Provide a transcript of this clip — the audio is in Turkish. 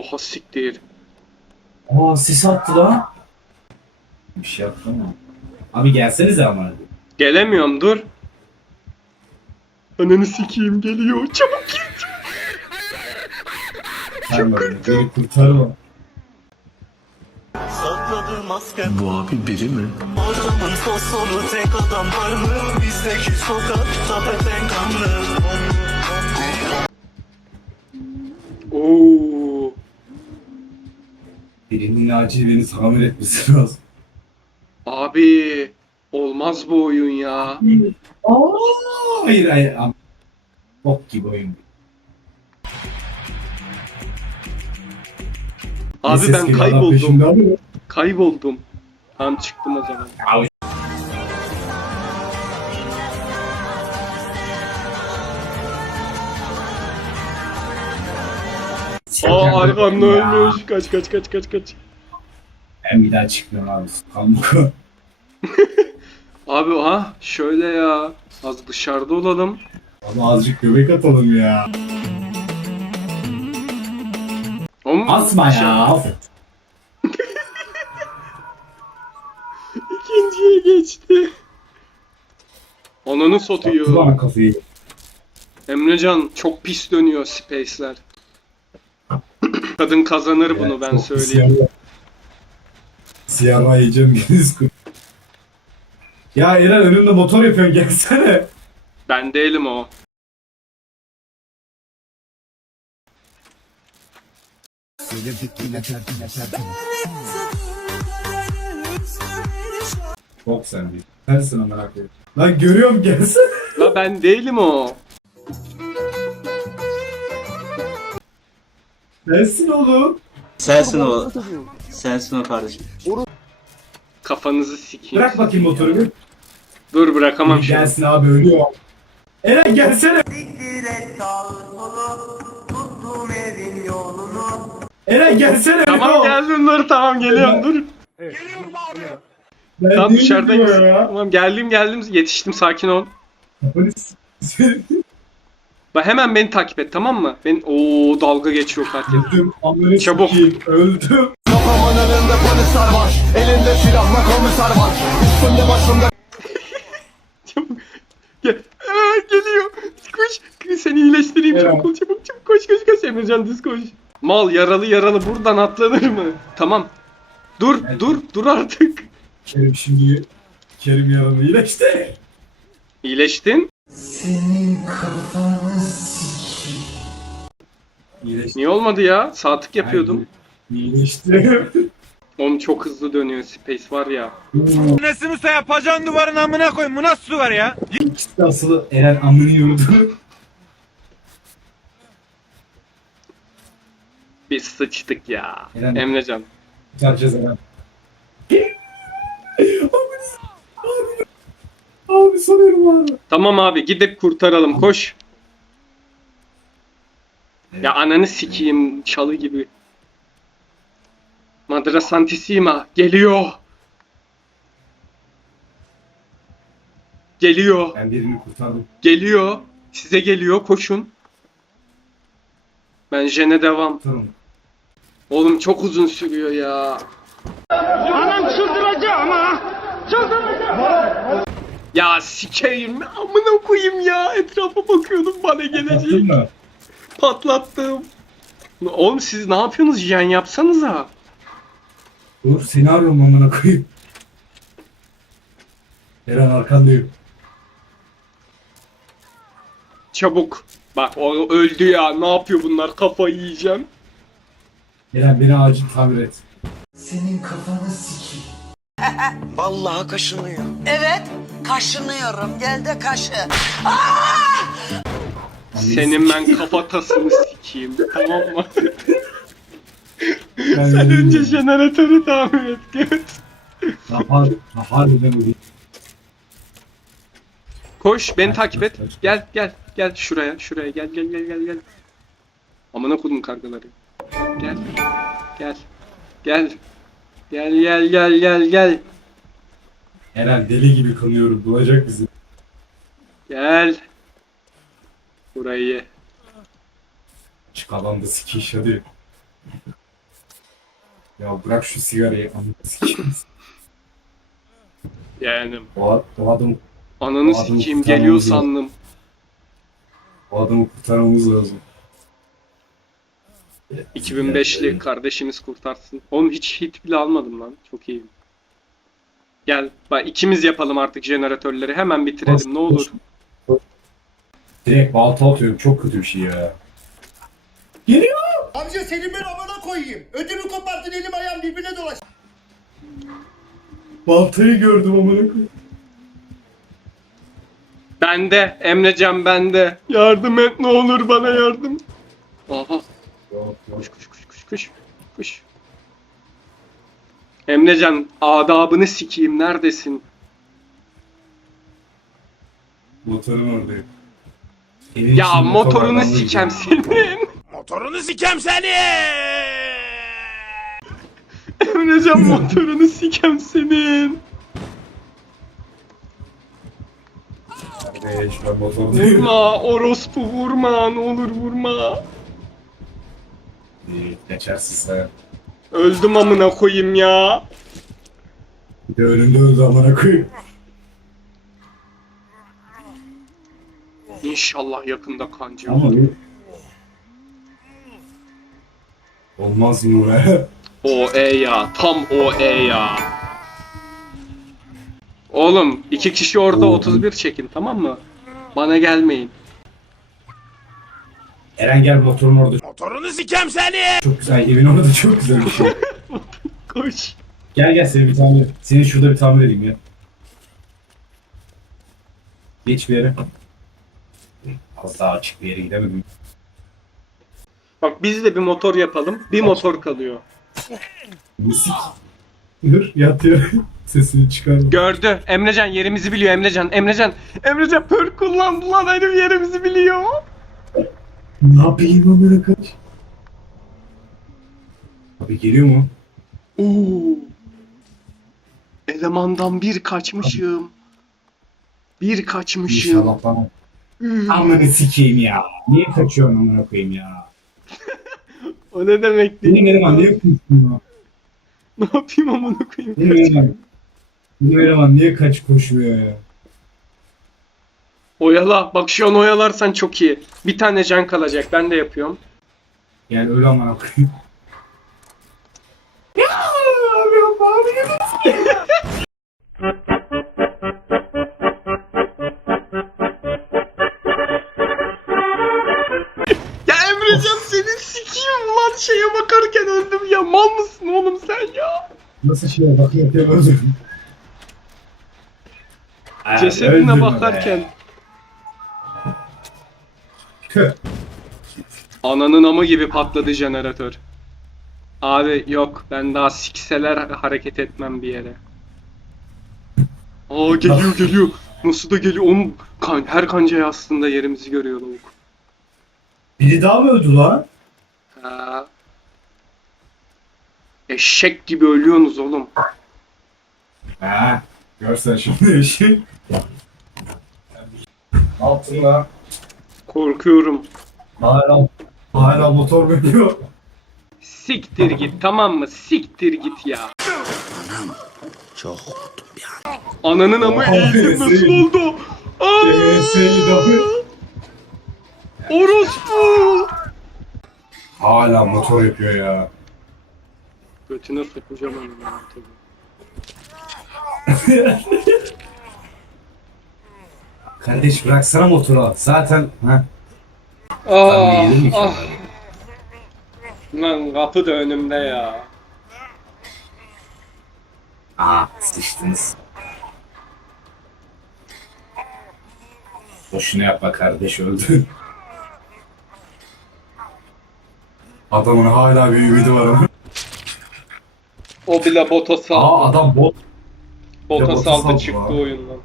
Oha siktir. Aa sis attı lan. Bir şey yaptı mı? Abi gelsenize ama. Gelemiyorum dur. Ananı sikeyim geliyor. Çabuk git. Sen böyle beni kurtarma. Sakladı maskem Bu abi biri mi? Ortamın fosforu tek adam var mı? Bizdeki sokakta pepen kanlı Birinin acil beni tamir etmesi lazım. Abi olmaz bu oyun ya. Aa, hayır hayır. am- Bok gibi oyun. Abi ben adam kayboldum. peşimde Kayboldum. Tamam çıktım o zaman. Abi, Aa arkamda ölmüş. Kaç kaç kaç kaç kaç. Ben bir daha çıkmıyorum abi. Kalmak Abi ha şöyle ya. Az dışarıda olalım. Ama azıcık göbek atalım ya. Oğlum, Asma dışarı- ya. İkinciye geçti. Ananı satıyor. kafayı. Emrecan çok pis dönüyor Space'ler. Kadın kazanır bunu ben söyleyeyim. Siyah yiyeceğim geniz. Ya Eren önümde motor yapıyorsun gelsene. Ben değilim o. Çok sen değil. Sensin amına koyayım. Lan görüyorum gelsene. La ben değilim o. Sensin oğlum. Sensin o. Sensin o kardeşim. Kafanızı sikeyim. Bırak bakayım motoru bir. Dur bırakamam şimdi. Gelsin abi ölüyor. Eren gelsene. Eren gelsene. Tamam ölüyor. geldim dur tamam geliyorum dur. Ben Tam değilim dışarıdayız. diyor ya. Tamam geldim geldim yetiştim sakin ol. Kafanı s- Bak hemen beni takip et tamam mı? Ben o dalga geçiyor katil. Öldüm. Amına Çabuk. sikeyim, Öldüm. Kafamın önünde polisler var Elinde silahla komiser var Üstümde başımda Çabuk. Gel. Aa, geliyor. Koş. Seni iyileştireyim Evet. çabuk ol çabuk çabuk koş koş koş Emrecan düz koş. Mal yaralı yaralı buradan atlanır mı? Tamam. Dur dur dur artık. Kerim şimdi Kerim yarını iyileşti. İyileştin. İyileşti. Niye olmadı ya? Saatlik yapıyordum. İyileşti. Oğlum çok hızlı dönüyor Space var ya. Nesin Usta yapacağın duvarın amına koyun. Bu nasıl duvar ya? İkisi de asılı Eren amını yurdu. Biz sıçtık ya. Eren- Emrecan. Çarpacağız Eren. abi, abi, abi sanıyorum abi. Tamam abi gidip kurtaralım koş. Ya ananı sikeyim çalı gibi. Madra Santissima geliyor. Geliyor. Ben birini kurtardım. Geliyor. Size geliyor koşun. Ben Jen'e devam. Tamam. Oğlum çok uzun sürüyor ya. Ya sikeyim amına koyayım ya etrafa bakıyordum bana gelecek mı? patlattım. Oğlum siz ne yapıyorsunuz jen yapsanıza. Dur seni arıyorum amına koyayım. Eren arkandayım. Çabuk. Bak o öldü ya ne yapıyor bunlar kafayı yiyeceğim. Eren beni acil tamir et. Vallahi kaşınıyor. Evet, kaşınıyorum. Gel de kaşı. Senin ben kafatasını sikeyim tamam mı? Sen önce jeneratörü tamir et göt. Harbiden öyle. Koş beni takip et. Gel gel gel şuraya şuraya gel gel gel gel gel. Amına kodum kargaları. Gel. Gel. Gel. Gel gel gel gel gel. Eren deli gibi kanıyorum. Bulacak bizi. Gel. Burayı ye. Çık alanda sikiş hadi. Ya bırak şu sigarayı. Ananı sikeyim. Yani O, o adam ananı adamı sikeyim kurtarmamız geliyor lazım. sandım. o adamı kurtarmamız lazım. 2005'li kardeşimiz kurtarsın. Oğlum hiç hit bile almadım lan. Çok iyiyim. Gel bak ikimiz yapalım artık jeneratörleri. Hemen bitirelim ne olur. Direkt balta atıyorum. Çok kötü bir şey ya. Amca senin ben amına koyayım. Ödümü koparttın elim ayağım birbirine dolaş. Baltayı gördüm amına koyayım. Bende Emrecan bende. Yardım et ne olur bana yardım. Aha kuş kuş kuş kuş kuş kuş. Emrecan adabını sikeyim neredesin? Motorun oradayım. Senin Ya için motor motorunu adamı sikem senin. Motorunu sikem seni. Emrecan motorunu sikem senin. Kardeş ben motordayım. Vurma orospu vurma ne olur vurma. İyi, Geçersin sen. Öldüm amına koyayım ya. Bir de önümde öldü amına koyayım. İnşallah yakında kancı. Ama bir... Olmaz mı be? O E ya. Tam o E ya. Oğlum iki kişi orada Oo. 31 çekin tamam mı? Bana gelmeyin. Eren gel motorun orada. Motorunu sikem seni. Çok güzel. Evin orada çok güzel bir şey. Koş. gel gel seni bir tamir. Seni şurada bir tamir edeyim ya. Geç bir yere. Az daha açık bir yere gidemedim. Bak biz de bir motor yapalım. Bir motor kalıyor. Musik. Dur yat ya. Sesini çıkarma. Gördü. Emrecan yerimizi biliyor Emrecan. Emrecan. Emrecan pör kullandı lan herif yerimizi biliyor. Ne yapayım amına kaç? Abi geliyor mu? Oo. Elemandan bir kaçmışım. Bir kaçmışım. İnşallah bana. Üh. Amına sikeyim ya. Niye kaçıyorsun amına koyayım ya? O ne demek Benim değil. eleman niye koşuyor? ya? Ne yapayım amına koyayım? Benim eleman. Benim eleman niye kaç koşuyor ya? Oyala. Bak şu an oyalarsan çok iyi. Bir tane can kalacak. Ben de yapıyorum. Yani öyle koyayım. Ya Emrecan seni sikeyim lan şeye bakarken öldüm ya. Mal mısın oğlum sen ya? Nasıl şeye bakıyorken öldüm. Cesedine bakarken. Tüh. Ananın amı gibi patladı jeneratör. Abi yok ben daha sikseler hareket etmem bir yere. Aa geliyor geliyor. Nasıl da geliyor onun kan, her kancaya aslında yerimizi görüyor lavuk. Biri daha mı öldü lan? Ha. Eşek gibi ölüyorsunuz oğlum. Ha. Görsen şimdi şey. Yaptın lan? Korkuyorum. Hala, hala motor bekliyor. Siktir git tamam mı? Siktir git ya. Çok Ananın amı Abi, eğildim nasıl oldu? Orospu! Hala motor yapıyor ya. Götüne sokacağım onu tabii. Kardeş bıraksana motoru. Zaten ha. Ah, yedim ah. Lan kapı da önümde ya. Aa sıçtınız. Boşuna yapma kardeş öldü. Adamın hala bir ümidi var ama. O bile bota saldı. Aa adam bot. bota bota saldı saldı çıktı lan. oyundan.